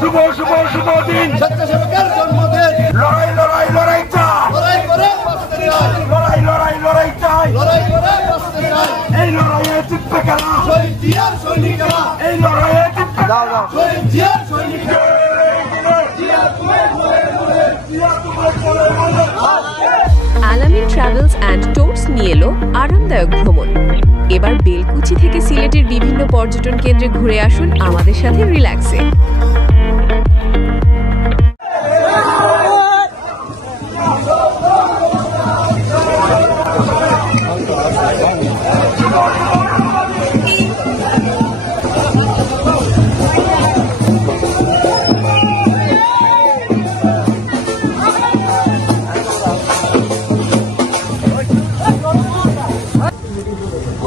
শুভ শুভ শুভ দিন স্বেচ্ছাসেবকের জন্মদিন। লড়াই লড়াই লড়াই চাই, লড়াই করে লড়াই লড়াই লড়াই চাই, লড়াই করে এই লড়াইয়ে জিতবে কারা? শহীদ জিয়ার সৈনিকেরা। এই লড়াইয়ে জিতবে শহীদ জিয়ার সৈনিকেরা। আলামিন ট্রাভেলস অ্যান্ড ট্যুরস নিয়ে এলো আরামদায়ক ভ্রমণ। এবার বেলকুচি থেকে সিলেটের বিভিন্ন পর্যটন কেন্দ্রে ঘুরে আসুন আমাদের সাথে রিল্যাক্সে।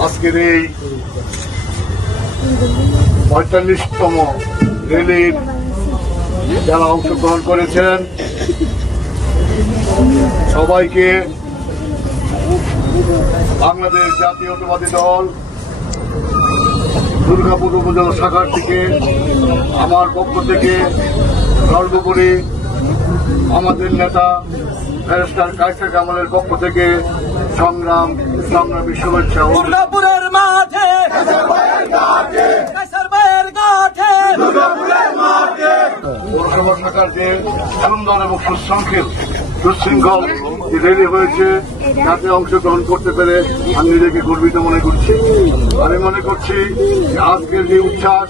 আজকের এই ৪৫তম র্যালির যারা অংশগ্রহণ করেছেন সবাইকে বাংলাদেশ জাতীয়তাবাদী দল দুর্গাপুর উপজেলা শাখার থেকে আমার পক্ষ থেকে সর্বোপরি আমাদের নেতা ব্যারিস্টার কায়সার কামালের পক্ষ থেকে সংগ্রামী শুভেচ্ছা। দুর্গাপুরের মাঠে পৌরসভা শাখার যে সুন্দর এবং সুশৃঙ্খল যে র্যালি হয়েছে তাতে অংশগ্রহণ করতে পেরে আমি নিজেকে গর্বিত মনে করছি। আমি মনে করছি আজকের যে উচ্ছ্বাস,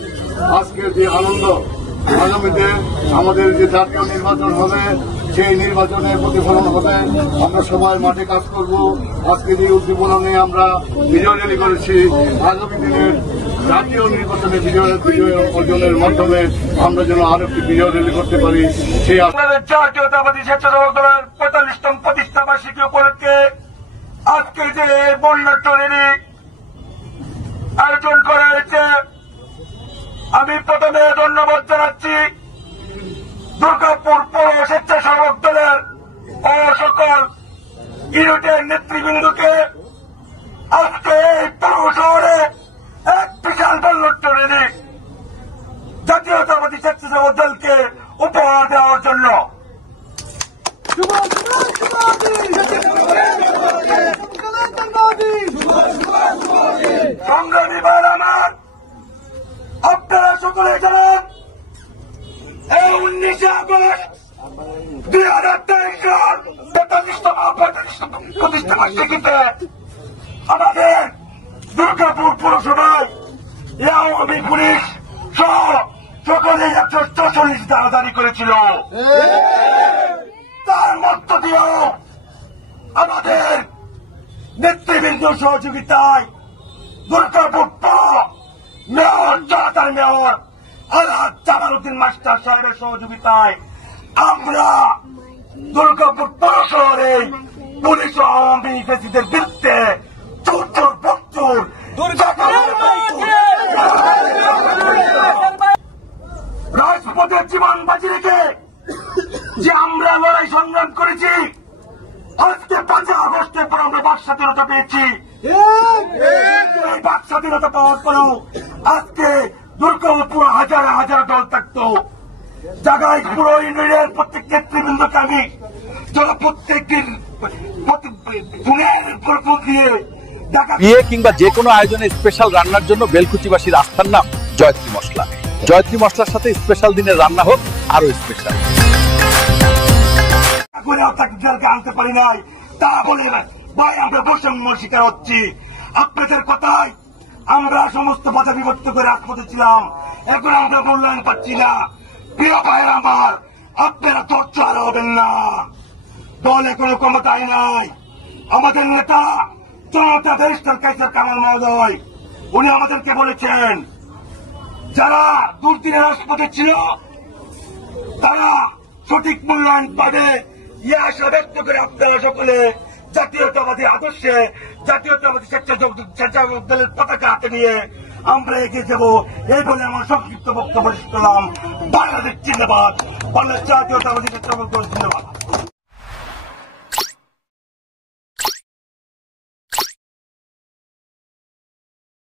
আজকের যে আনন্দ, আগামীতে আমাদের যে জাতীয় নির্বাচন হবে সেই নির্বাচনের প্রতিফলন হবে। আমরা সবাই মাঠে কাজ করব। আজকে যে উদ্দীপনা নিয়ে আমরা বিজয় র্যালি করেছি, আগামী দিনের জাতীয় নির্বাচনে বিজয় অর্জনের মাধ্যমে আমরা যেন আরো একটি বিজয় র্যালি করতে পারি সেই জাতীয়তাবাদী স্বেচ্ছাসেবক দলের ৪৫তম প্রতিষ্ঠা বার্ষিকী উপলক্ষে আজকে যে বর্ণাঢ্য র্যালি আয়োজন করা হয়েছে, আমি প্রথমে ধন্যবাদ জানাচ্ছি দুর্গাপুর পৌর স্বেচ্ছাসেবক দলের সকল ইউনিটের নেতৃবৃন্দকে। আজকে এই পৌর শহরে এক বিশাল বর্ণাঢ্য র্যালি জাতীয়তাবাদী স্বেচ্ছাসেবক দলকে উপহার দেওয়ার জন্য। সংগ্রামী ভাই আমার, আপনারা সকলে জানেন এই 19 আগস্ট 2023 সাল ৪৫তম প্রতিষ্ঠা বার্ষিকীতে আমাদের দুর্গাপুর পৌরসভায় আওয়ামী পুলিশ সহ সকলেই ১৪৪ ধারা জারি করেছিল। তার মধ্য দিয়েও আমাদের নেতৃবৃন্দ সহযোগিতায় দুর্গাপুর মেয়র জনতার মেয়র আলহাজ জামালউদ্দিন মাস্টার সাহেবের সহযোগিতায় আমরা দুর্গাপুর পৌর শহরে পুলিশ ও আওয়ামী ফ্যাসিদের বিরুদ্ধে চোর প্রচুর রাজপথের জীবন বাজি রেখে যে আমরা লড়াই সংগ্রাম করেছি, আজকে ৫ আগস্টের পর আমরা বাক স্বাধীনতা পেয়েছি। এই বাক স্বাধীনতা পাওয়ার পরেও আজকে দুর্গাপুর হাজার হাজার দল থাকতো জায়গায় পুরো ইউনিয়নের প্রত্যেক নেতৃবৃন্দকে আমি যারা প্রত্যেকদিন দিয়ে বিয়ে কিংবা যে কোনো আয়োজনে স্পেশাল রান্নার জন্য বেলকুচিবাসীর আস্থার নাম জয়ত্রী মশলা। জয়ত্রী মশলার সাথে স্পেশাল দিনের রান্না হোক আরো স্পেশাল। আনতে পারি নাই তা বলে ভাই আমরা বৈষম্য শিকার হচ্ছি। আপনাদের কথায় আমরা সমস্ত বাধা বিভক্ত করে রাজপথে ছিলাম, এখন আমরা মূল্যায়ন পাচ্ছি না। প্রিয় ভাইয়ের আমার, আপনারা ধৈর্য হারাবেন না। দলে কোনো ক্ষমতায় নাই। আমাদের নেতা জনতা ব্যারিস্টার কায়সার কামাল মহোদয় উনি আমাদেরকে বলেছেন যারা দুর্দিনে রাজপথে ছিল তারা সঠিক মূল্যায়ন পাবে। ইয়ে আশা ব্যক্ত করে আপনারা সকলে জাতীয়তাবাদী আদর্শে জাতীয়তাবাদী স্বেচ্ছাসেবক দলের পতাকা হাতে নিয়ে আমরা এগিয়ে যাব, এই বলে আমার সংক্ষিপ্ত বক্তব্য শেষ করলাম। বাংলাদেশ জিন্দাবাদ, বাংলাদেশ জাতীয়তাবাদী স্বেচ্ছাসেবক দল জিন্দাবাদ।